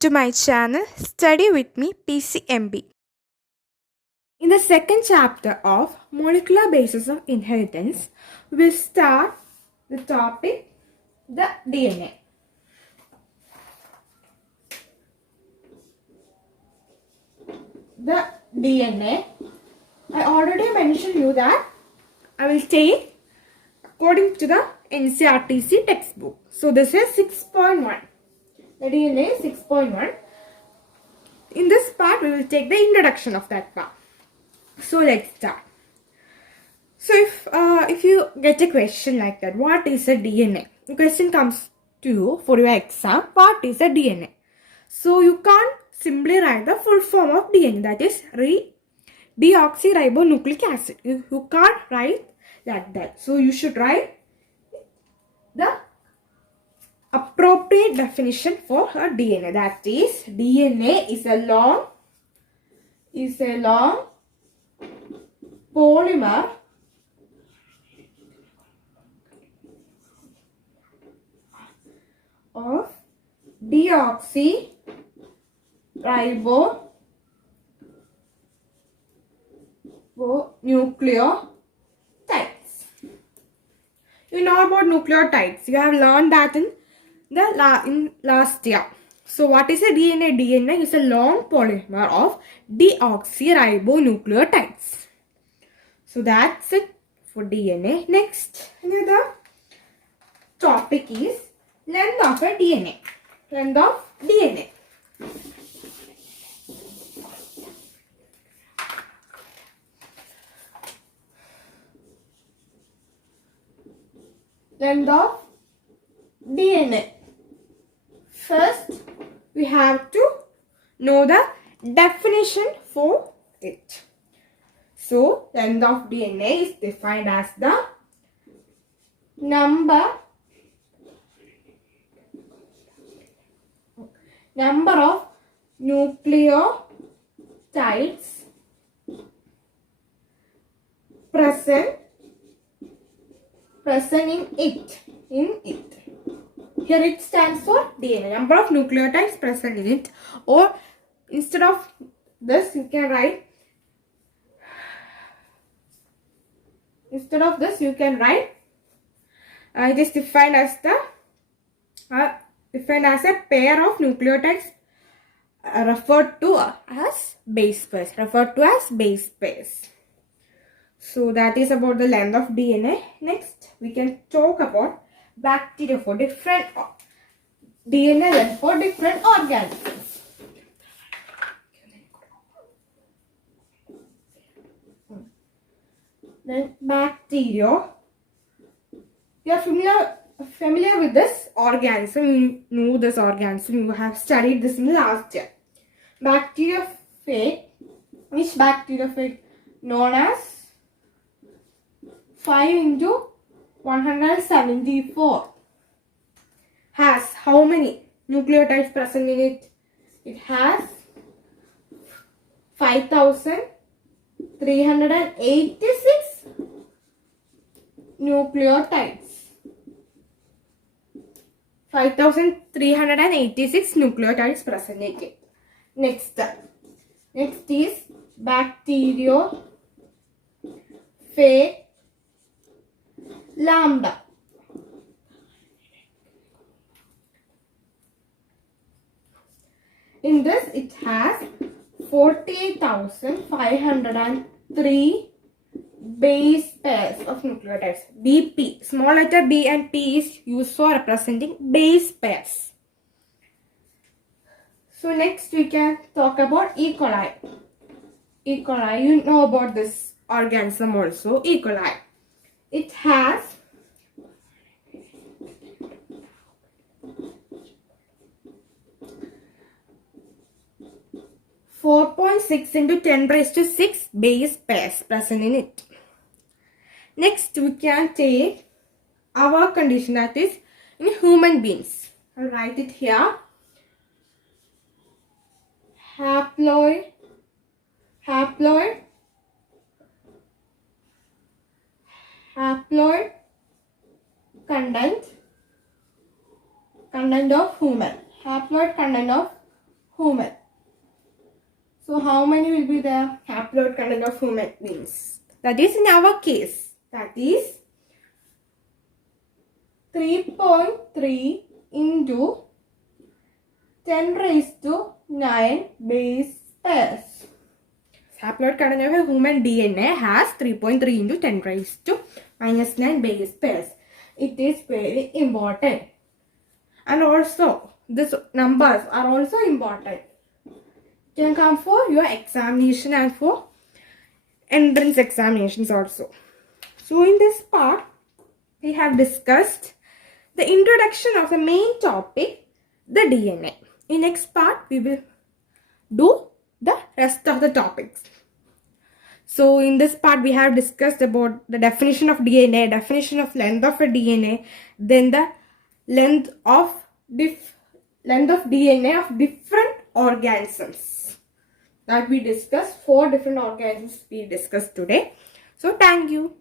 to my channel Study with me PCMB. In the second chapter of Molecular Basis of Inheritance, we'll start the topic the DNA. The DNA, I already mentioned you that I will take according to the NCERT textbook. So this is 6.1. The DNA is 6.1. In this part, we will take the introduction of that part. So let's start. So if you get a question like that, what is a DNA? The question comes to you for your exam, what is a DNA? So you can't simply write the full form of DNA, that is deoxyribonucleic acid. You can't write like that. So you should write the appropriate definition for a DNA. That is, DNA is a long polymer of deoxyribonucleotides. You know about nucleotides. You have learned that in last year. So what is a DNA? DNA is a long polymer of deoxyribonucleotides. So that's it for DNA. Next, another topic is length of a DNA. Length of DNA. Length of DNA. First, we have to know the definition for it. So, length of DNA is defined as the number of nucleotides present in it. Here it stands for DNA, number of nucleotides present in it, or instead of this you can write it is defined as a pair of nucleotides referred to as base pairs. So that is about the length of DNA. Next, we can talk about bacteria for different DNA length for different organisms. Then bacteria. You are familiar with this organism. You know this organism. You have studied this in the last year. Bacteriophage. Which bacteriophage? Known as 5 into 174 has how many nucleotides present in it? It has 5,386 nucleotides. 5,386 nucleotides present in it. Next is bacteriophage lambda. In this, it has 48,503 base pairs of nucleotides. BP, small letter B and P is used for representing base pairs. So next we can talk about E. coli. E. coli, you know about this organism also. E. coli. It has 4.6 into 10 raised to 6 base pairs present in it. Next, we can take our condition, that is in human beings. I'll write it here. Haploid content of human. Haploid content of human. So how many will be the haploid content of human beings? That is in our case. That is 3.3 into 10 raised to 9 base pairs. Haploid content of a human DNA has 3.3 into 10 raised to minus 9 base pairs. It is very important. And also, these numbers are also important. It can come for your examination and for entrance examinations also. So in this part, we have discussed the introduction of the main topic, the DNA. In next part, we will do the rest of the topics. So in this part, we have discussed about the definition of DNA, definition of length of a DNA, then the length of DNA of different organisms. That we discussed 4 different organisms we discussed today. So thank you.